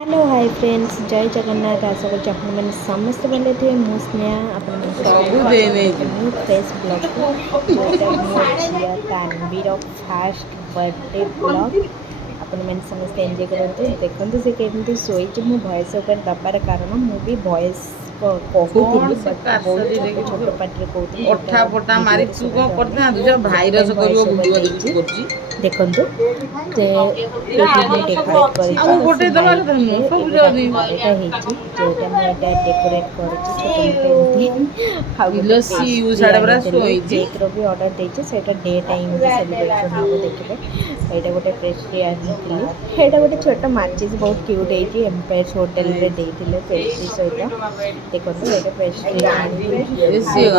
Hello hi friends जय जगन्नाथ आशा करছি ଆପଣମାନେ ସମସ୍ତେ ଭଲ ଥିବେ। ମୁଁ ସ୍ନେହା ଆପଣମାନଙ୍କୁ ନ୍ୟୁ ଫ୍ରେଶ୍ ବ୍ଲଗ୍କୁ ଯେଉଁଟା ମୋ ଝିଅ ତାନବୀର ଫାଷ୍ଟ ବର୍ଥଡେ ବ୍ଲଗ୍ ଆପଣମାନେ ସମସ୍ତେ ଏନ୍ଜୟ କରନ୍ତୁ। ଦେଖନ୍ତୁ ସେ କେମିତି ଶୋଇଛି। ମୁଁ ଭଏସ୍ ଓଭର୍ ଦେବାର କାରଣ ମୁଁ ବି ଭଏସ୍ କହୁଥିଲି ବଟ୍ ବହୁତ ଛୋଟ ପାଟିରେ କହୁଥିଲି ଦେଖନ୍ତୁ ସେ ଏଠି ମୁଁ ଡେକୋରେଟ୍ କରିଛି ଘରଟା ହେଇଛି ଯେଉଁଟା ମୁଁ ଏଇଟା ଡେକୋରେଟ୍ କରିଛି ଛୋଟ ମୋଟ ଏମିତି ଆଉ ଗୋଟେ କେକ୍ର ବି ଅର୍ଡ଼ର ଦେଇଛି ସେଇଟା ଡେ ଟାଇମ୍ରେ ସେଲିବ୍ରେସନ୍ ହେବ ଦେଖିବେ। ଏଇଟା ଗୋଟେ ପେଷ୍ଟ୍ରି ଆଣିଥିଲି। ଏଇଟା ଗୋଟେ ଛୋଟ ମାଚିସ୍ ବହୁତ କ୍ୟୁଟ୍ ହେଇଛି ଏମ୍ପାୟାର୍ସ ହୋଟେଲରେ ଦେଇଥିଲେ ପେଷ୍ଟ୍ରି ସହିତ। ଦେଖନ୍ତୁ ଏଇଟା ପେଷ୍ଟ୍ରି ଆଣିଥିଲି ଦେଖନ୍ତୁ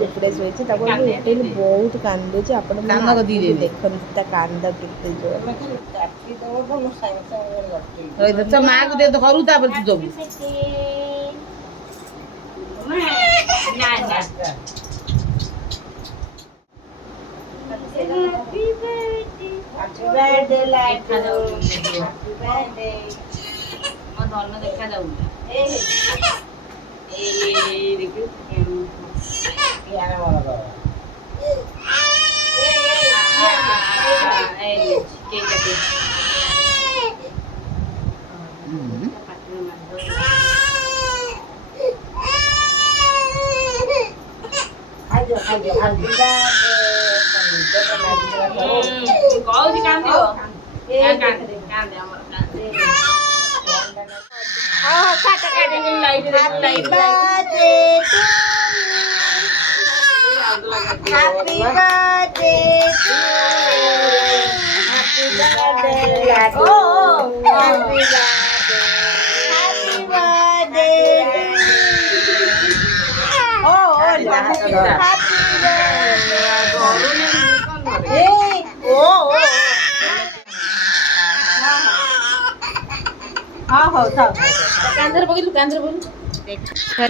ସେ ପୁରା ଶୋଇଛି ତାକୁ ଆମେ ଉଠେଇଲି ବହୁତ କାନ୍ଦୁଛି ଆପଣ ଦେଖନ୍ତୁ ତା କାନ୍ଦ କେତେ ଜୋର। ମାକୁ ଦେ ଧରୁ ତାପରେ ତୁ ଦବୁ।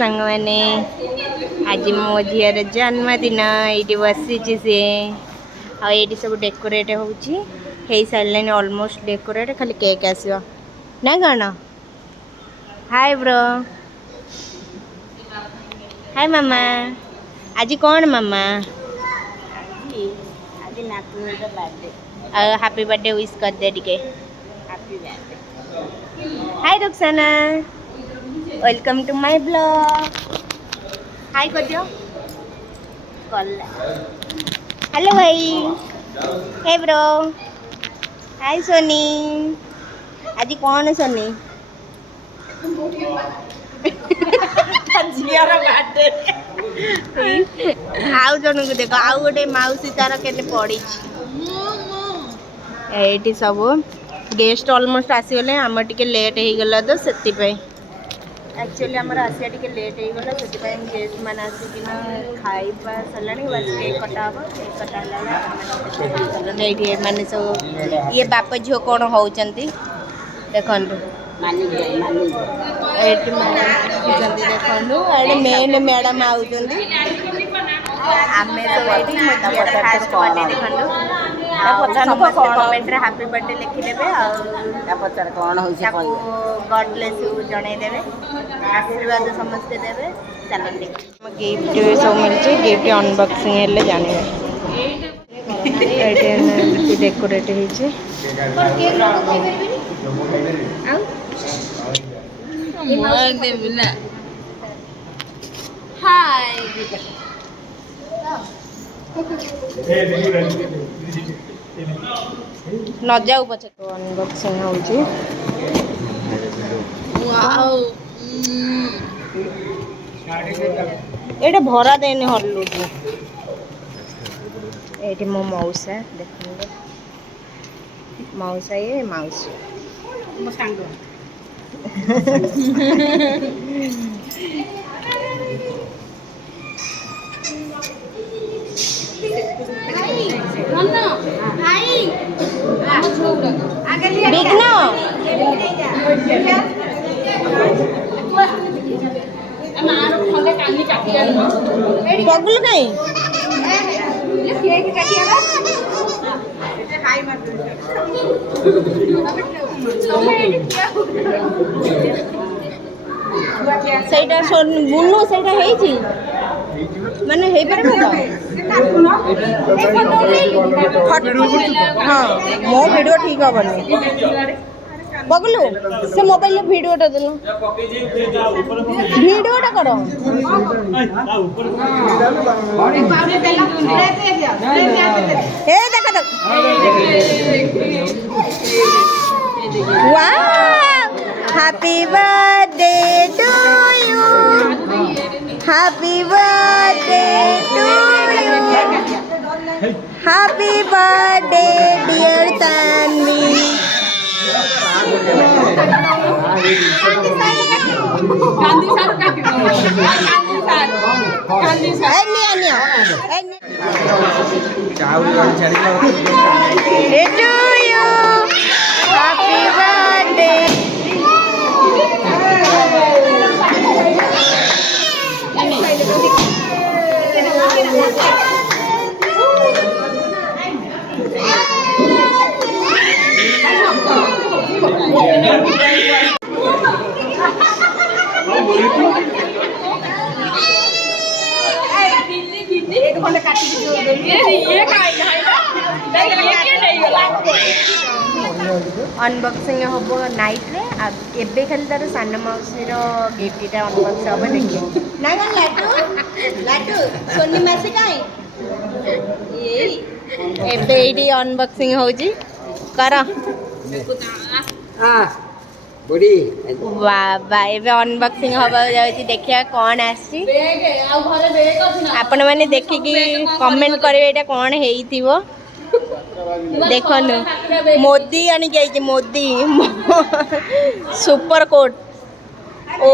ସାଙ୍ଗମାନେ ଆଜି ମୋ ଝିଅର ଜନ୍ମଦିନ ଏଇଠି ବସିଛି ସେ ଆଉ ଏଇଠି ସବୁ ଡେକୋରେଟ୍ ହେଉଛି ହେଇସାରିଲାଣି ଅଲମୋଷ୍ଟ ଡେକୋରେଟ୍ ଖାଲି କେକ୍ ଆସିବ ନା କ'ଣ? ହାଏ ବ୍ରୋ ହାଏ ମାମା ଆଜି କ'ଣ ମାମା? ଆଜି ନାତୁଣୀର ବାର୍ଥଡେ ଆଉ ହାପି ବାର୍ଥଡେ ୱିଶ୍ କରିଦେ ଟିକେ। Happy birthday hi Ruksana welcome to my blog hi कर दियो कल्ला हेलो भाई हे ब्रो हाय सोनी आज कौन सोनी आउ जन को देख आउ गोटे मौसी तार केते पड़ी एठी सब गेस्ट ऑलमोस्ट आसीगले आम टिके लेट हो गला तो सेति पे एक्चुअली आमर आसिया टिके लेट हो गला सेति पे गेस्ट मान आसिकिना खाइबा सलाणी बस केक कटा हो केक कटा लाला एठी माने सब ये बाप झियो कोन होउचंती देखंतु एठी मैडम जल्दी देखंतु एठी मेन मैडम आउचंती आमे सब एठी मजिया फास्ट बर्थडे देखंतु समस्त कमेंट रे हैप्पी बर्थडे लिखि देबे आ पचार कोन होइसे कहबे गॉड ब्लेस यू जणे देबे आशीर्वाद समस्त देबे चलन देख गिफ्ट सब मिलचे गिफ्ट अनबॉक्सिंग हेले जानिबे एठी डेकोरेट हेचे पर केक लोग खाइ परबेनी आ मार देबे ना हाय न जाऊ पचे अनबॉक्सिंग होउची वाओ एटा भरा देने हल्लू एटी मो मौसा देखंगे मौसा ये माउसी मो सांग विघ्न बगुल कहीं ସେଇଟା ବୁନୁ ସେଇଟା ହେଇଛି ମାନେ ହେଇପାରିବ ତ? ହଁ ମୋ ଭିଡ଼ିଓ ଠିକ୍ ହବନି। ବଗଲୁ ସେ ମୋବାଇଲରେ ଭିଡ଼ିଓଟା ଦେଲୁ, ଭିଡ଼ିଓଟା କର। ଏ ଦେଖ ଦେଖ, happy birthday to you, happy birthday to you, happy birthday dear Tanvi. Happy birthday. Unboxing हम नाइट रे एबे खाली तार सान मौसीर गिफ्टा अनबॉक्स हम देखिए ना लाडू लाडू सोनी मासी काई एबे एडी अनबॉक्सिंग होजी कर बड़ी बाबा एबे अनबॉक्सिंग हबा जाउची देखिया कोन आसी आपण माने देखिकी कमेंट करबे एटा कोन हेइथिबो देखनु मोदी आनी गई मोदी सुपर कोट ओ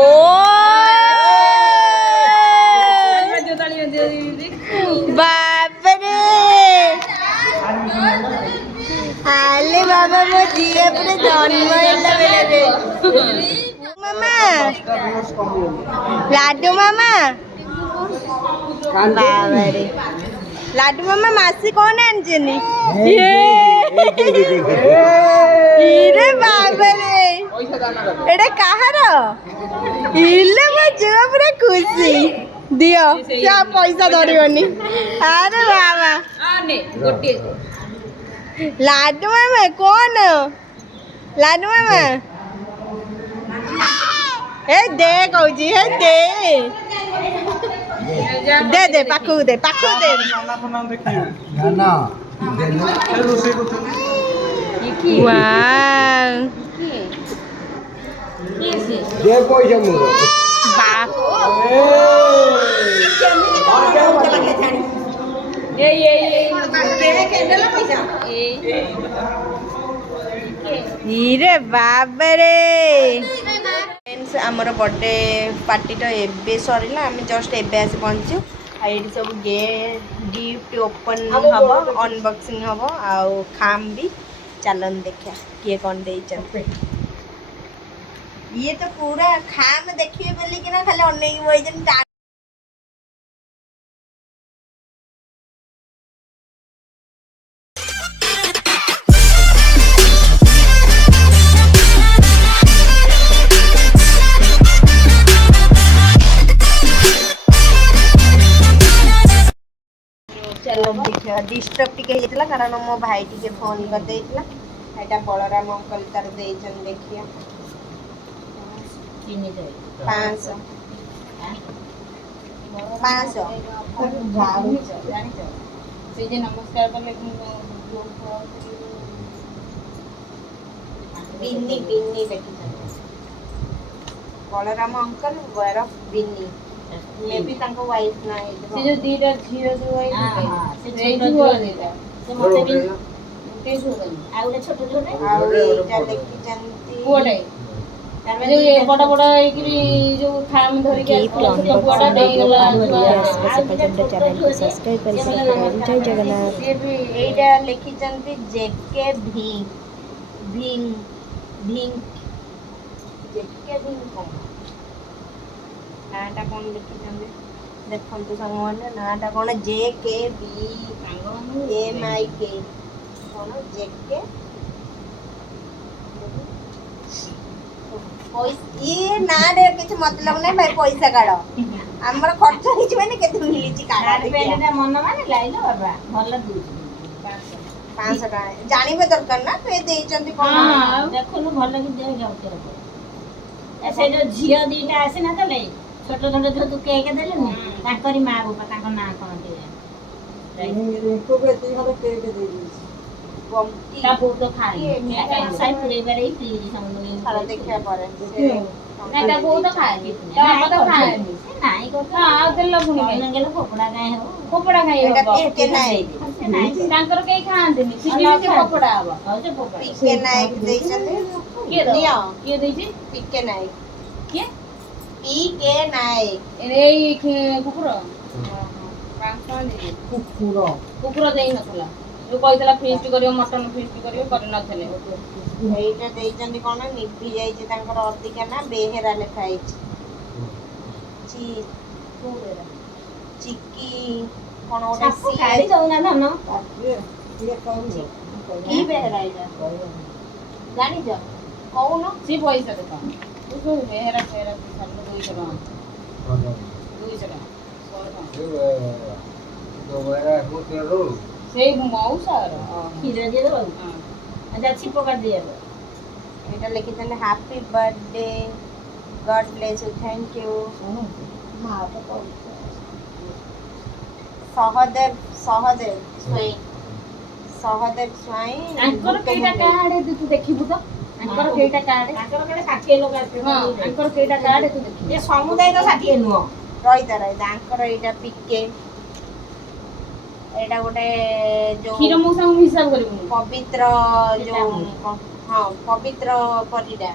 बाप रे आले बाबा मो जिया पूरे जन्म होला बेले मामा लाडू मामा बाबा रे लाडू मामा मासी कौन आनजनी इरे बाबा रे एडे कहार इले मो जुआ पूरा खुशी दियो क्या पैसा धरिबनी अरे बाबा आने गोटे लाडू मामा कौन लाडू मामा ए दे कौजी हे दे दे पाखु दे गाना वाव दे पैसा मोर बाप इरे बाप रे फ्रेंड्स आमर बर्थडे पार्टी तो एबे सरिला आम जस्ट एबे आसी पहुँचु ये सब गिफ्ट ओपन हम अनबॉक्सिंग हम आउ खाम भी चलन देखा किए कौन दे ये तो पूरा खाम देखिए बोली कि ना खाली अनेक वही चलो देखिए डिस्टर्ब टिके होता कारण मो भाई टिके फोन कर देइतला एटा बलराम अंकल तार देइछन देखिए 500 नमस्कार बिन्नी बिन्नी देखिए बलराम अंकल वर बिन्नी मे भी तांको वाइफ ना है से जो दीटा झियो जो है से छोटो दीटा से मते भी ते जो आउडे छोटो छोटे आउडे एटा लेखि जानती कोडे तार में जो ये बड़ा बड़ा एकरी जो थाम धरि के छोटो बड़ा दे गला चैनल को सब्सक्राइब करि जय जगन्नाथ एटा लेखि जानती जेके भी भिंग भिंग जेके भिंग कोन नाटा कौन लिखी देखो तो संग नाटा कौन JKB MIK କ'ଣ ଜେକେ ଇଏ ନାଁରେ କିଛି ମତଲବ ନାହିଁ ଭାଇ, ପଇସା କାଢ। ଆମର ଖର୍ଚ୍ଚ ହେଇଛି ମାନେ କେତେ ମିଳିଛି କାଢ। ମନ ମାନେ ଲାଇଲ ବାବା ଭଲ ଦଉଛି 500 ଟଙ୍କା ଜାଣିବା ଦରକାର ନା ସେ ଦେଇଛନ୍ତି କ'ଣ। ଦେଖୁନୁ ଭଲ କି ଦେହ ଯାଉଛି। ସେ ଯୋଉ ଝିଅ ଦିଟା ଆସିନଥିଲେ ଛୋଟ ଛୋଟ ଯୋଉ ତୁ କେକ୍ ଦେଲୁନି ତାଙ୍କରି ମା ବାପା, ତାଙ୍କ ନାଁ କ'ଣ ତା ବୋଉ ତ ଖାଏ ସାଇ ପୁରେଇ ବାରେଇ ପିଇ ଛାଡ଼ ଦେଖିବା ପରେ ନା ତା ବୋଉ ତ ଖାଏନି, ତା ବାପା ତ ଖାଏନି। ନାଇଁ କଥା ଆଉ ଦେଲ ପୁଣି ନେଙ୍ଗେଲ ଫୋପଡ଼ା କାଇଁ ହବ, ଫୋପଡ଼ା କାଇଁ ହବ, ତାଙ୍କର କେହି ଖାଆନ୍ତିନି, ଫୋପଡ଼ା ହବ। ପିକେ ନାୟକ ଦେଇଛନ୍ତି। କିଏ ଦେଇଛି? ପିକେ ନାୟକ। କିଏ? ପିକେ ନାୟକ। ଏଇ କୁକୁର କୁକୁର ଦେଇନଥିଲା, ଯୋଉ କହିଥିଲା ଫିଷ୍ଟ କରିବ, ମଟନ ଫିଷ୍ଟ କରିବ, କରିନଥିଲେ। ଏଇଟା ଦେଇଛନ୍ତି କ'ଣ ନିଭି ଯାଇଛି ତାଙ୍କର ଅଧିକା ନା ବେହେରା ଲେଖା ହେଇଛି। ଚିକି କ'ଣ ଗୋଟେ ଗାଡ଼ି ଦଉନା ଧନ କି ବେହେରା ଏଇଟା ଜାଣିଛ କହୁନ। ସେ ପଇସା ଦେଖ ବେହେରା ଫେହେରା 200 ଟଙ୍କା 200 ଟଙ୍କା ସେଇ ମଉସାର କ୍ଷୀର দিয়ে দেবো। আচ্ছা ছিপ কাট দিয়ে দেবো। এটা লিখিଛନ୍ତି happy birthday, god bless you, thank you. Sahadev Swain, Sahadev Swain. ଆଙ୍କର କେଇଟା କାର୍ଡ ତୁ ଦେଖିବୁ ତ, ଆଙ୍କର କେଇଟା କାର୍ଡ, ଆଙ୍କର କେତେ 60 ଲୋକ ଆସିବେ। ହଁ ଆଙ୍କର କେଇଟା କାର୍ଡ ତୁ ଦେଖିବୁ। ଏ ସମୁଦାୟ ତ 60 ନୁହଁ। ରହିତା ଆଙ୍କର ଏଇଟା ପିକେ, ଏଇଟା ଗୋଟେ ଯୋଉ କ୍ଷୀର ମଉସାଙ୍କୁ ହିସାବ କରିବୁନି। ପବିତ୍ର ଯୋଉ ହଁ ପବିତ୍ର ପରିଡ଼ା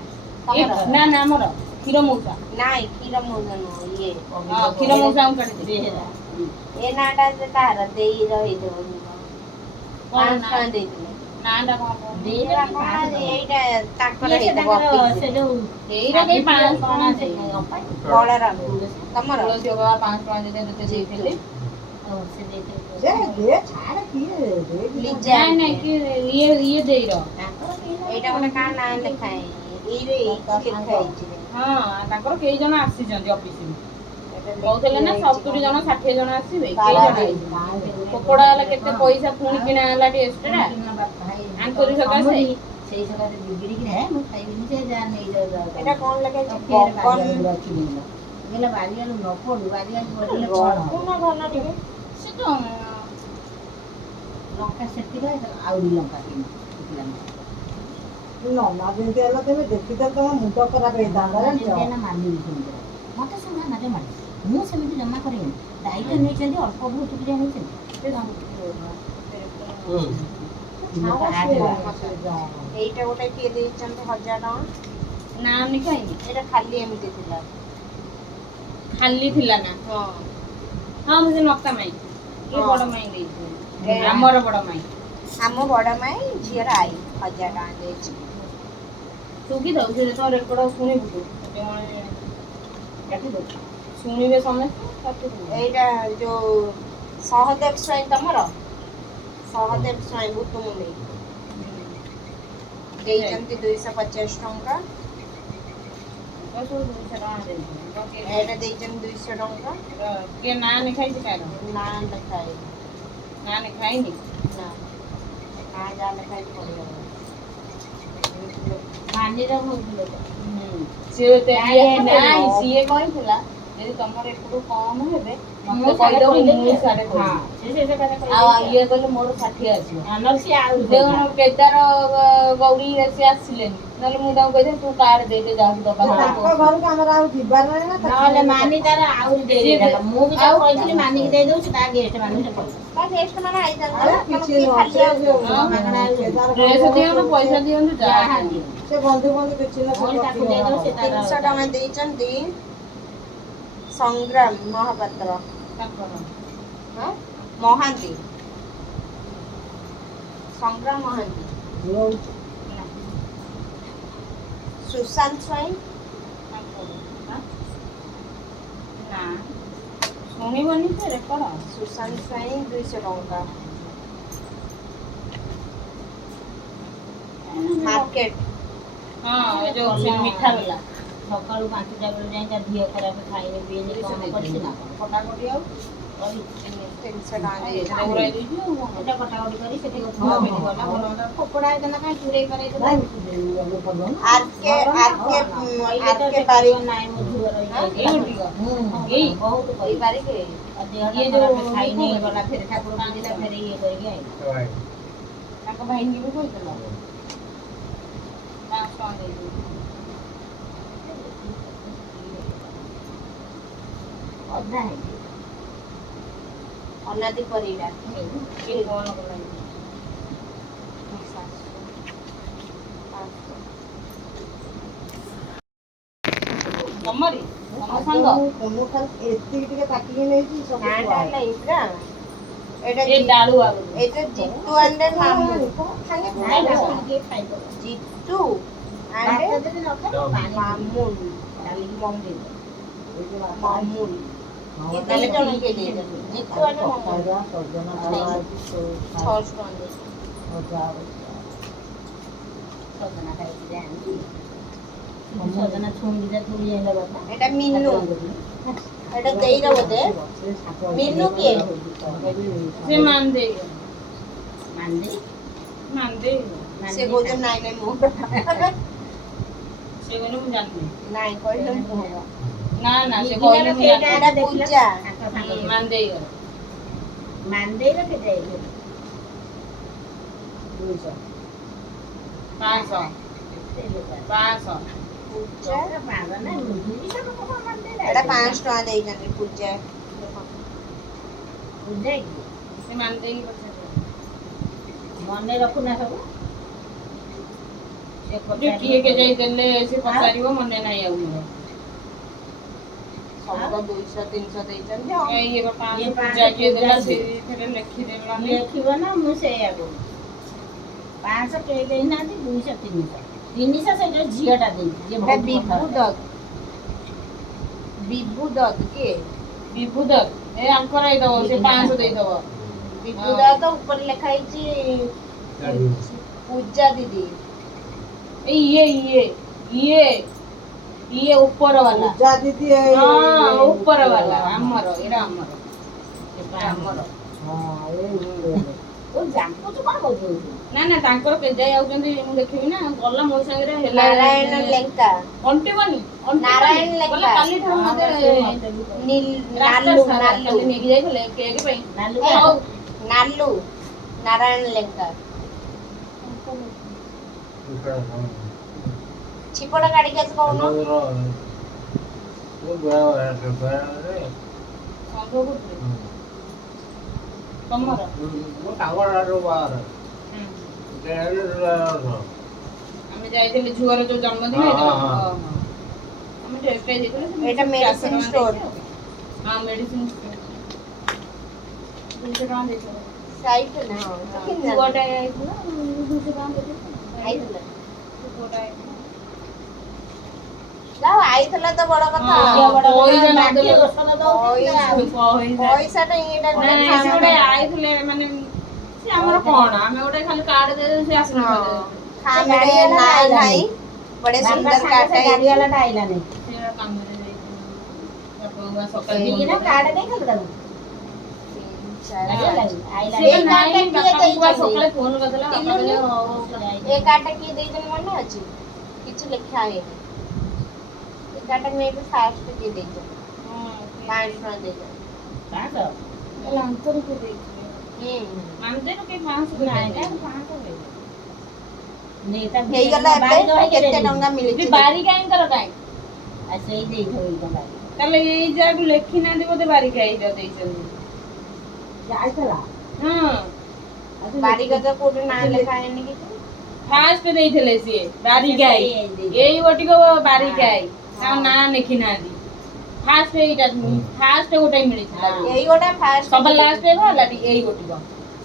ନା ନା ଆମର କ୍ଷୀର ମଉସା ନାଇଁ, କ୍ଷୀର ମଉସା ନୁହଁ, ଇଏ କ୍ଷୀର ମଉସାଙ୍କୁ କାଟିଦେ। ଏ ନାଁଟା ଯେ କାହାର ଦେଇ ରହିଥିବ 500 ଟଙ୍କା ଦେଇଥିଲେ। ନାଁଟା କ'ଣ ଏଇଟା ତାଙ୍କର ହେଇଥିବ ସେ ଯୋଉ ଏଇଟା କେହି 500 ଟଙ୍କା ବଳରାମ ତମର 500 ଟଙ୍କା ଦେଇଥିଲେ। ଲିଜା ନାଇଁ ଇଏ ଦେଇର ଏଇଟା ଗୋଟେ କାହା ନାଁ ଲେଖା ହେଇଛି। ହଁ ତାଙ୍କର କେଇ ଜଣ ଆସିଛନ୍ତି ଅଫିସରୁ, କହୁଥିଲେ ନା 70 ଜଣ 60 ଜଣ ଆସିବେ। କେଇ ଜଣ କପଡ଼ା ହେଲା କେତେ ପଇସା ପୁଣି କିଣା ହେଲା ଏକ୍ସଟ୍ରା ଆଙ୍କରି ସକାଶେ। ସେଇ ସକାଶେ ବିଗିଡ଼ିକି ହେ ମୁଁ ଖାଇବିନି, ସେ ଯା ନେଇଯାଉ। ଏଇଟା କ'ଣ ଲେଖା ହେଇଛି? ବାରିଆଳୁ ନ ପଡୁ, ବାରିଆଳୁ ପଡ଼ିଲେ କ'ଣ ଘନ ଟିକେ ସେ ତ ଲଙ୍କା ସେତିକି ଆହୁରି ଲଙ୍କା ମାନିବି ସେମିତି ମତେ ସୁନା ନା ଜମା, ମୁଁ ସେମିତି ଜମା କରିବିନି। ଦାୟିତ୍ୱ ନେଇଛନ୍ତି, ଅଳ୍ପ ବହୁତ ଟିକେ ନେଇଛନ୍ତି। ଏଇଟା ଗୋଟେ କିଏ ଦେଇଛନ୍ତି 1000 ଟଙ୍କା। ନା ଆମେ ଖାଇନି, ଏଇଟା ଖାଲି ଏମିତି ଥିଲା। ଖାଲି ଥିଲା ନା? ହଁ ହଁ ମୁଁ ସେ ନକା ମାଇଁ, ଇଏ ବଡ଼ ମାଇଁ ଦେଇଥିଲେ, ଆମର ବଡ଼ ମାଇଁ, ଆମ ବଡ଼ ମାଇଁ ଝିଅର ଆଈ 1000 ଟଙ୍କା ଦେଇଛି। ତୁ କି ଦଉ ସେ ତ ରେକର୍ଡ ଶୁଣିବୁ, ତୁ ଶୁଣିବେ ସମସ୍ତେ। ଏଇଟା ଯୋଉ ସହଦେବ ସ୍ୱାଇଁ, ତମର ସହଦେବ ସ୍ୱାଇଁ ଭୁତୁମୁଣ୍ଡି ଦେଇଛନ୍ତି 250 ଟଙ୍କା। ଏଇଟା ଦେଇଛନ୍ତି 200 ଟଙ୍କା। କିଏ ନାଁ ଲେଖାଇଛି କାହାର? ନା ଲେଖା ହେଇନି। ନାଁ ଲେଖାଇନି? ନା ନା ଯାହା ଲେଖା ହେଇଛି ପଡ଼ିବ। ସିଏ କହିଥିଲା ଯଦି ତମର ଏପଟୁ କମ ହେବେ ମତେ କହିଦବୁ, ମୁଁ ସାଡେ ଆଉ ଇଏ କହିଲେ ମୋର 60 ଆସିବ। କେଦାର ଗୌରୀ ସିଏ ଆସିଲେନି, ନହେଲେ ମୁଁ ତାଙ୍କୁ କହିଥିଲି ତୁ କାର୍ଡ ଦେଇଦେ ଯାହାକୁ ଦବା। ନହେଲେ ମାନି ତାର ଆହୁରି ଦେଇଦେଇଥାନ୍ତା, ମୁଁ ବି ତାକୁ କହିଥିଲି ମାନିକି ଦେଇଦଉଛି, ତା ଗେଷ୍ଟ ମାନଙ୍କୁ ଡ୍ରେସ ଦିଅନ୍ତୁ, ପଇସା ଦିଅନ୍ତୁ, ଯାହା ଦିଅନ୍ତୁ। 300 ଟଙ୍କା ଦେଇଛନ୍ତି ସଂଗ୍ରାମ ମହାପାତ୍ର ମହାନ୍ତି, ସଂଗ୍ରାମ ମହାନ୍ତି, ସୁଶାନ୍ତ ସ୍ୱାଇଁ। ନା ଶୁଣିବନି ସେ ରେକର୍ଡ। ସୁଶାନ୍ତ ସ୍ୱାଇଁ 200 ଟଙ୍କା। ମାର୍କେଟ ହଁ ଏ ଯୋଉ ସେ ମିଠା ବାଲା ସକାଳୁ 5ଟା ବେଳେ ଯାଇ ତା ଧିଅ ଖରାପ ଖାଇନି ପିଇନି କଣ କରିଛି ନା କଟାକଟି ଆଉ କରି 300 ଟଙ୍କା ଏଟା ଦେଇଛନ୍ତି। ଉଡାଇ ଦେଇଛୁ ଆଉ କଣ? ସେଟା କଟାକଟି କରି ସେଠି ଛୁଆ ପିଠି ଗଲା ଭଲ ମନ୍ଦ ଫୋପଡ଼ା ହେଇଥିଲା କାଇଁ ଚୁରେଇ ପାରେଇ ଦେଲା ଆରକେ ବାରି ନାଇଁ ମୋ ଝିଅର ଏଇ ଗୋଟିକ ଏଇ ବହୁତ ଏଇ କରି ବାରିକେ ଆଉ ଦେହଟା ଇଏ ଖରାପ ଯୋଉ ଖାଇ ନେଇ ଇଏ ଗଲା ଫେରେ ଠାକୁର ପୂଜିଲା ଫେରେ ଇଏ କରିକି ଆଇଲା ତାଙ୍କ ଭାଇଙ୍କି ବି କହିଥିଲ 500 ଟଙ୍କା ଦେଇଛୁ ଅଧା ହେଇଛି ଅନାଦି ପରିଡ଼ା କିଏ କଣ କଲାନି ତମରି ତମ ସାଙ୍ଗ ଏତିକି ଟିକେ କାଟିକି ନେଇଛି ସବୁ ନାଁଟା ହେଲା ଇବ୍ରା ଏଟା ଏ ଡାଳୁ ଆଳୁ ଏଟା ଜିତୁ ଆଣ୍ଡେ ମାମୁ ନାଇଁ ରାସ୍ତା ଟିକେ ଖାଇଦବ ଜିତୁ ଆଣ୍ଡେ ମାମୁନ ମାମୁନ ଏ ଦି ଜଣଙ୍କୁ ଦେଇଛନ୍ତି ଜିତୁ ଆଣ୍ଡେ ମାମୁନ 600 ଟଙ୍କା ଦେଇଛନ୍ତି। ସଜନା ଖାଇକି ଯାଆନ୍ତି ସଜନା ଛୁଇଁ ଦିଟା ତୁଳି ଯାଇଲା ବାପା ଏଟା ମିନୁ ଏଟା ଦେଇର ବୋଧେ ମିନୁ କିଏ ସେ ମାନ ଦେଇ ମାନ୍ଦି ସେ କହୁଛନ୍ତି ନାଇଁ ନାଇଁ ମୁଁ ସେ କହିଲେ ମୁଁ ଜାଣିନି ନାଇଁ କହିଲେ ମୁଁ ନା ନା ସେ କହିଲେ ମୁଁ ଏଟା ଜାଣିନି ପୂଜା ମାନ ଦେଇ ଘର ମାନ୍ଦେଇର କେତେ ହେଇଛି 500 500 ପୂଜା ପୂଜା ଏଟା 500 ଟଙ୍କା ଦେଇଛନ୍ତି ପୂଜା ସେ ମାନ ଦେଇକି ପଚାରିବ ମନେ ରଖୁନା ସବୁ ସେ ଯେ କିଏ କେ ଯାଇ ଦେଲେ ସେ ପଚାରିବ ମନେ ନାହିଁ ଆଉ ମୋର ସବୁ ତ 200 300 ଦେଇଛନ୍ତି ଆଉ ଇଏ ବା 500 ପୂଜା କିଏ ଦେଲା ସେଇଥିରେ ଲେଖିଦେଲାନି ଲେଖିବ ନା ମୁଁ ସେଇଆ କହୁଛି 500 କେହି ଦେଇନାହାନ୍ତି 200 300 ସେଇଟା ଝିଅଟା ଦେଇଛି ଯିଏ ଏଟା ବହୁତ କଥା ବିଭୁ ଦତ୍ତ କିଏ ବିଭୁଦ ଏ ଆଙ୍କର ହେଇଦବ ସେ 500 ଦେଇଦବ ବିଭୁ ଦତ୍ତ ଉପରେ ଲେଖା ହେଇଛି ପୂଜା ଦିଦି ଏ ଇଏ ଉପର ବାଲା ଦିଦି ହଁ ଉପର ବାଲା ଆମର ଏଟା ଆମର ଆମର ଓ ଜାଣିଛୁ କଣ କହୁଛୁ ନା ନା ତାଙ୍କର କେଯାଇ ଆଉଛନ୍ତି ମୁଁ ଦେଖିବି ନା ଗଲା ମୋ ସାଙ୍ଗରେ ହେଲା ନାରାୟଣ ଲେଙ୍କା ଅଣ୍ଟିବନି ନାରାୟଣ ଲେଙ୍କା। ଗଲା କାଲିଠାରୁ ମତେ ରାସ୍ତା ନାଲୁ ସାରା କାଲି ନେଇକି ଯାଇଥିଲେ କେକ୍ ପାଇଁ ନାଲୁ ହଉ ନାଲୁ ନାରାୟଣ ଲେଙ୍କା ଛିପଟା କାଢିକି ଆସି କହୁନ ତମର ଆମେ ଯାଇଥିଲେ ଝୁଅର ଯୋଉ ଜନ୍ମଦିନ ହେଇଥିଲା ଆମେ ଟେଷ୍ଟ ଦେଇଥିଲେ ଏଇଟା medicine store। ହଁ ମେଡିସିନ ଷ୍ଟୋର 200 ଟଙ୍କା ଦେଇଥିଲେ ସାଇଟ୍ ନା ପୁଅଟା ହେଇଥିଲା 200 ଟଙ୍କା ଦେଇଥିଲେ ଆଇଥିଲା ପୁଅଟା ହେଇଥିଲା ଯାଉ ଆଇଥିଲା ତ ବଡ କଥା ପଇସା ଟା ଏଇଟା ଗୋଟେ ନାଇଁ ସେ ଗୋଟେ ଆଇଥିଲେ ମାନେ ସେ ଆମର କଣ ଆମେ ଗୋଟେ ଖାଲି କାର୍ଡ ଦେଇଦେବୁ ସେ ଆସିନଥାନ୍ତେ ଖାମିରେ ନାଇଁ ନାଇଁ ବଡେ ସୁନ୍ଦର କାଟା ଗାଡିଆଲାଟା ଆଇଲାନି ସେ କାମରେ ଯାଇଥିଲେ ସକାଳେ ଦିନ କାର୍ଡ ଦେଇଥିଲୁ ତାକୁ ଏ ସକାଳେ ଫୋନ କରିଦେଲା ବାପା କହିଲେ ଏ କାର୍ଡ ଟା କିଏ ଦେଇଛନ୍ତି ମନେ ଅଛି କିଛି ଲେଖା ହେଇନି ଏ କାର୍ଡ ଟା ମେ ବି ଫାଷ୍ଟ କିଏ ଦେଇଛନ୍ତି 500 ଟଙ୍କା ଦେଇଛନ୍ତି ଲାଞ୍ଚରେ କିଏ ଦେଇଥିଲେ ମାନ୍ଦେରୁ କିଏ 500 ହେଇଗଲା ଏବେ କେତେ ଟଙ୍କା ମିଳିଛି ବାରି କାହିଁଙ୍କର କାହିଁ ସେଇ ଦେଇଥିବ ତାହେଲେ ଏଇ ଯାହାକୁ ଲେଖିନାହାନ୍ତି ବୋଧେ ବାରିକା ଏଇଟା ଦେଇଛନ୍ତି ଯାଇଥିଲା ହଁ ବାରିଗଜ କୋଉଠି ନାଁ ଲେଖା ହେଇନି କିଛି ଫାଷ୍ଟ ଦେଇଥିଲେ ସିଏ ବାରିକାଇ ଏଇ ଗୋଟିକ ବାରିକାଇ ତାଙ୍କ ନାଁ ଲେଖିନାହାନ୍ତି ଫାଷ୍ଟ ଏଇଟା ଫାଷ୍ଟ ଗୋଟେ ମିଳିଥିଲା ଏଇ ଗୋଟା ଫାଷ୍ଟ ସବା ଲାଷ୍ଟ ରେ ହେଲା ଏଇ ଗୋଟିକ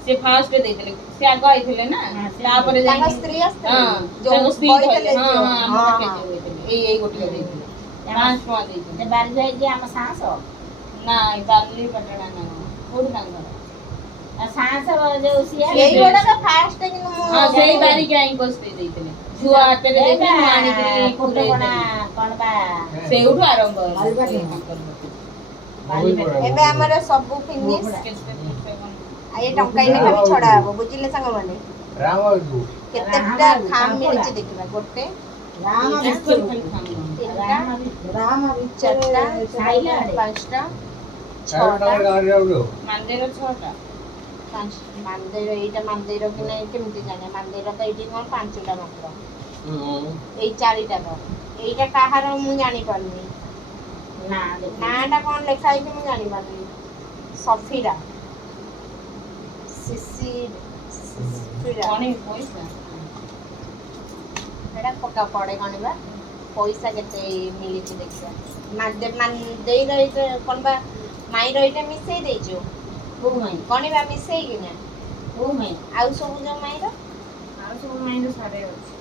ସେ ଫାଷ୍ଟ ଦେଇଥିଲେ ସେ ଆଗ ଆଇଥିଲେ ନା ତାପରେ ତାଙ୍କ ଯାଇକି ସ୍ତ୍ରୀ ଆସିଥିଲେ ହଁ ଯୋଉ ତାଙ୍କ ସ୍ତ୍ରୀ କହିଥିଲେ ହଁ ଯୋଉ। ହଁ ଆମ ପାଖେ ଦେଇଥିଲେ ଏଇ ଗୋଟିକ ଦେଇଥିଲେ 500 ଟଙ୍କା ଦେଇଥିଲେ ବାରି ଯାଇଛି ଆମ ସାହସ ନାଇଁ ବାଲି ପାଟଣା ନା କୋଉଠି ତାଙ୍କର ସାହସ ଯୋଉ ସିଏ ଏଇ ଗୋଟା ଫାଷ୍ଟ କିନ୍ତୁ ମୁଁ ହଁ ସେଇ ବାରିକାଇଙ୍କ ସ୍ତ୍ରୀ ଦେଇଥିଲେ ଛୁଆ ହାତରେ ଦେଇଥିଲେ ମୁଁ ଆଣିକିରି ଫୁଟ କଣା ପୁରେଇଦେଲି। କଣ ବା ସେଇଠୁ ଆରମ୍ଭ ହେଲା। ବାଲିବାଟି। ଏବେ ଆମର ସବୁ ଫିନିଶ। କେତେ ପଇସା କଣ? ଆଉ ଏ ଟଙ୍କା ଏଇନେ ଖାଲି ଛଡା ହବ ବୁଝିଲେ ସାଙ୍ଗମାନେ। ରାମକୁ କେତେଟା ଖାମ ମିଳିଛି ଦେଖିବା। ଗୋଟେ, ରାମ ତାଙ୍କର ଭିତରୁ ଖାଲି ଖାମ। ତିନିଟା, ରାମ ଚାରିଟା, ସାଇଲା ଆଡେ। ପାଞ୍ଚଟା, ଛଅଟା ଛଅଟା, ଗାଁରେ ଯାଉଛୁ ମାଣ୍ଡେର 6ଟା। ମାନ୍ଦେର ଏଇଟା ମାନ୍ଦେର କି ନାହିଁ କେମିତି ଜାଣେ? ମାନ୍ଦେର ତ ଏଇଠି କଣ 5ଟା ମାତ୍ର। ଏଇ 4ଟା ତ। ଏଇଟା କାହାର ମୁଁ ଜାଣିପାରୁନି। ନା ନାଁଟା କଣ ଲେଖା ହେଇଛି ମୁଁ ଜାଣିପାରୁନି। ସଫିରା, ସିସିରା। କଣ ପଇସା? ସେଇଟା ପକା ପଡେ କଣ ବା? ପଇସା କେତେ ମିଳିଛି ଦେଖିବା। ଦେଇର ଏଇଟା କଣ ବା ମାଇର ଏଇଟା ମିଶେଇ ଦେଇଛୁ କୋଉ ମାଇଁ କଣିବା ମିଶେଇକିନା। କୋଉ ମାଇଁ ଆଉ ସବୁ ଯୋଉ ମାଇର ଆଉ ସବୁ ମାଇଁର ସାଡେ ଅଛି।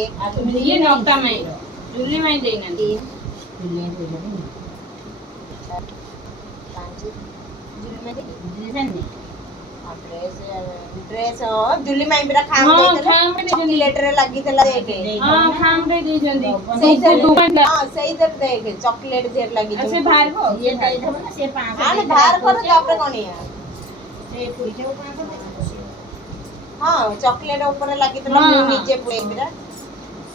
ଏକ, ଆଉ ତୁ ଇଏ ନକା ମାଇଁର। ଜୁଲି ମାଇଁ ଦେଇନାହାନ୍ତି। 3, ପିଲେ ଦେଇଛନ୍ତି 4, 5 ଜୁଲି ମାଇ ଦେଖି ଦେଇଛନ୍ତି ଡ୍ରେସ ଜୁଲି ମାଇ ପୁରା ଖାମ ହଁ, ଦେଇଥିଲା। ଖାମ ଦେଇଛନ୍ତି। ଚକଲେଟରେ ଲାଗିଥିଲା ଦେଖେ। ହଁ ଖାମରେ ଦେଇଛନ୍ତି। ସେଇଥିରେ ଦୁକାନଟା। ହଁ ସେଇଥିରେ ଦେଖେ ଚକଲେଟ ଦେହରେ ଲାଗିଛି। ସେ ବାହାରିବ। ଇଏ ଦେଇଥିବ ନା ସେ 500 ଆରେ ବାହାର କର ତାପରେ କଣିଆ। ସେ ପଇସାକୁ 500 ଦେଇଥିବ। ହଁ ଚକଲେଟ ଉପରେ ଲାଗିଥିଲା ହଁ, ମୁଁ ହଁ। ନିଜେ ପୁରେଇକିରା।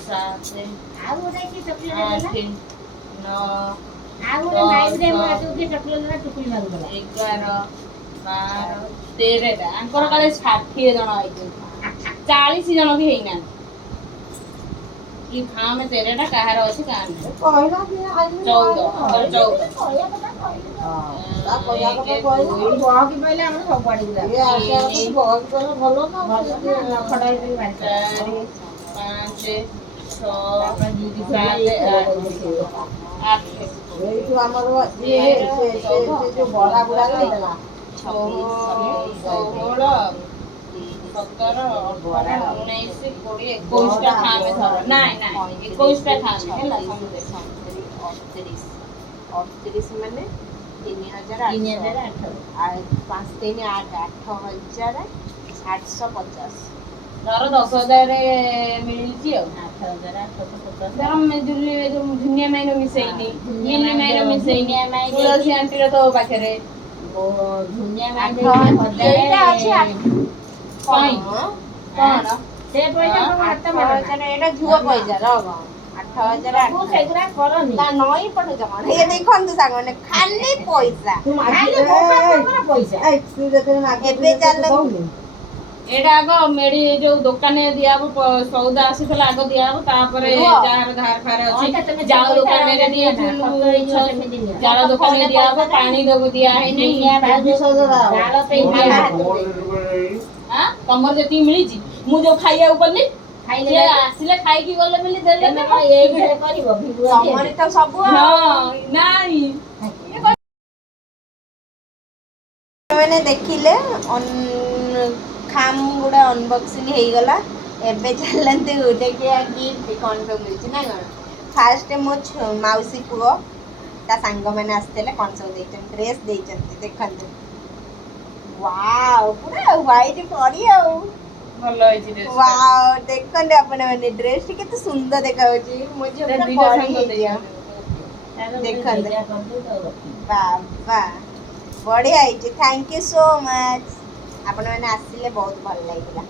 7, ଆଉ ଗୋଟେ କି ଚକଲେଟ ଦେଲା 8, 9, ଆଉ ଗୋଟେ ନାଇବରେ ମୁଁ ଯୋଉ କି ଚକଲେଟ ଦେଲା ଟୁକୁଲି ମାଗୁଥିଲା 11, 12, 13ଟା। ଆଙ୍କର କାଳେ 60 ଜଣ ଆଇଛନ୍ତି। 40 ଜଣ ବି ହେଇନାହାନ୍ତି। କି ଖାମେ 13ଟା କାହାର ଅଛି କାହାର ନାହିଁ। କହିଲା କି ଆଜି 14 ଆଙ୍କର 14। କହିବା କଥା କହିଲି ତା କହିବା କଥା ଏକ, କହିଲା। ଦୁଇ, ବହକି ପାଇଲେ ଆମର ସବୁ ଆଡିକି ଇଏ ଆସିବା କଥା ବହକି କହିଲେ ଭଲ ନା। ଭଲ ନା ନଖଟା ବି ବାଡ଼ି 4, 5, 6, ତାପରେ ଦି 7, 8, ଏଇଠୁ ଆମର ଇଏ ସେ ଯୋଉ ବରା ବୁଡା ହେଇଥିଲା। 16, 17, 18, 19, 20, 21ଟା ଖାମେ ଧର। ନାଇଁ ନାଇଁ 21ଟା ଖାମେ ହେଲା ସମୁଦାୟ। 38 ମାନେ 3,800 3,800 ଆଉ 5 3 8 8,850। ଧର 10,000 ମିଳିଛି ଆଉ। 8,850 ଧର ଜୁଲି ଯୋଉ ଝୁନିଆ ମାଇର ମିଶେଇନି, ଝୁନିଆ ମିନି ମାଇର ମାଇର ମିଶେଇନି, ଝୁନିଆ ମାଇ ତୁଳସୀ ଆଣ୍ଟିର ତୋ ପାଖରେ। ଧୁନିଆ ଆଠ ମାଇ ଏଇଟା ଅଛି କାଇଁ? କଣ? ସେ ପଇସା ସବୁ ହାତ ମାର 8,000 ଏଇଟା ଝୁଅ ପଇସା ରହ 8,000 ତୁ ସେଗୁରା କରନି ତା ନଈ ପଡୁଛ କଣ ଏ ଦେଖନ୍ତୁ ସାଙ୍ଗମାନେ ଖାଲି ପଇସା ତୁ ଖାଲି ମାଗି ମୋବାଇଲ ପଇସା ଏଇ ତୁ ଯେତେବେଳେ ମାଗି ଏବେ ଚାଲ ଏଇଟା ଆଗ ଯୋଉ ଦୋକାନରେ ଦିଆହବ ସଉଦା ଆସିଥିଲା ଆଗ ଦିଆହବ ତାପରେ ରୁହ। ଯାହାର ଧାର ଫାର ହଁ, ଅଛି ତମେ ଜାଳ ସେ ଦୋକାନରେ ପଇସା ଦିଆହେଇଥିଲୁ ଖର୍ଚ୍ଚ ହେଇଯିବ ସେମିତି ନିଅ। ଜାଳ ଦୋକାନରେ ଦିଆହବ ପାଣି ଦିଆ ହେଇନି ଜାଳ ପାଇଁ ତମର ଯେତିକି ମିଳିଛି ମୁଁ ଯୋଉ ଖାଇବାକୁ ଗଲି ଖାଇଲେ ସିଏ ଆସିଲେ ଖାଇକି ଗଲେ ବୋଲି ଦେଲେ ତମେ ନା କଣ ଏଇଥିରେ କରିବ ଭିଡୁଅ ତମରି ତ ସବୁ ଆଉ ହଁ ନାଇଁ ମାନେ ଦେଖିଲେ ଖାମ ଗୁଡା ଅନବକ୍ସିଂ ହେଇଗଲା ଏବେ ଚାଲନ୍ତୁ ଦେଖିବା ଗିଫ୍ଟ କଣ ସବୁ ମିଳିଛି ନା କଣ ଫାଷ୍ଟ ମୋ ମାଉସୀ ପୁଅ ତା ସାଙ୍ଗମାନେ ଆସିଥିଲେ କଣ ସବୁ ଦେଇଛନ୍ତି ଡ୍ରେସ୍ ଦେଇଛନ୍ତି ଦେଖନ୍ତୁ ୱାଓ ପୁରା ହ୍ୱାଇଟ୍ ପରି ଆଉ ଭଲ ହେଇଛି ଡ୍ରେସ୍ ଟା। ୱାଓ ଦେଖନ୍ତୁ ଆପଣ ମାନେ ଡ୍ରେସ୍ ଟି କେତେ ସୁନ୍ଦର ଦେଖାଯାଉଛି ମୋ ଝିଅ ପୁରା ଦିଟା ପରି ସାଙ୍ଗ ହେଇଯିବ ଦେଇଛନ୍ତି। ଦେଖନ୍ତୁ ବାବା ବଢିଆ ହେଇଛି ଥ୍ୟାଙ୍କ ୟୁ ସୋ ମଚ୍ ଆପଣମାନେ ଆସିଲେ ବହୁତ ଭଲ ଲାଗିଲା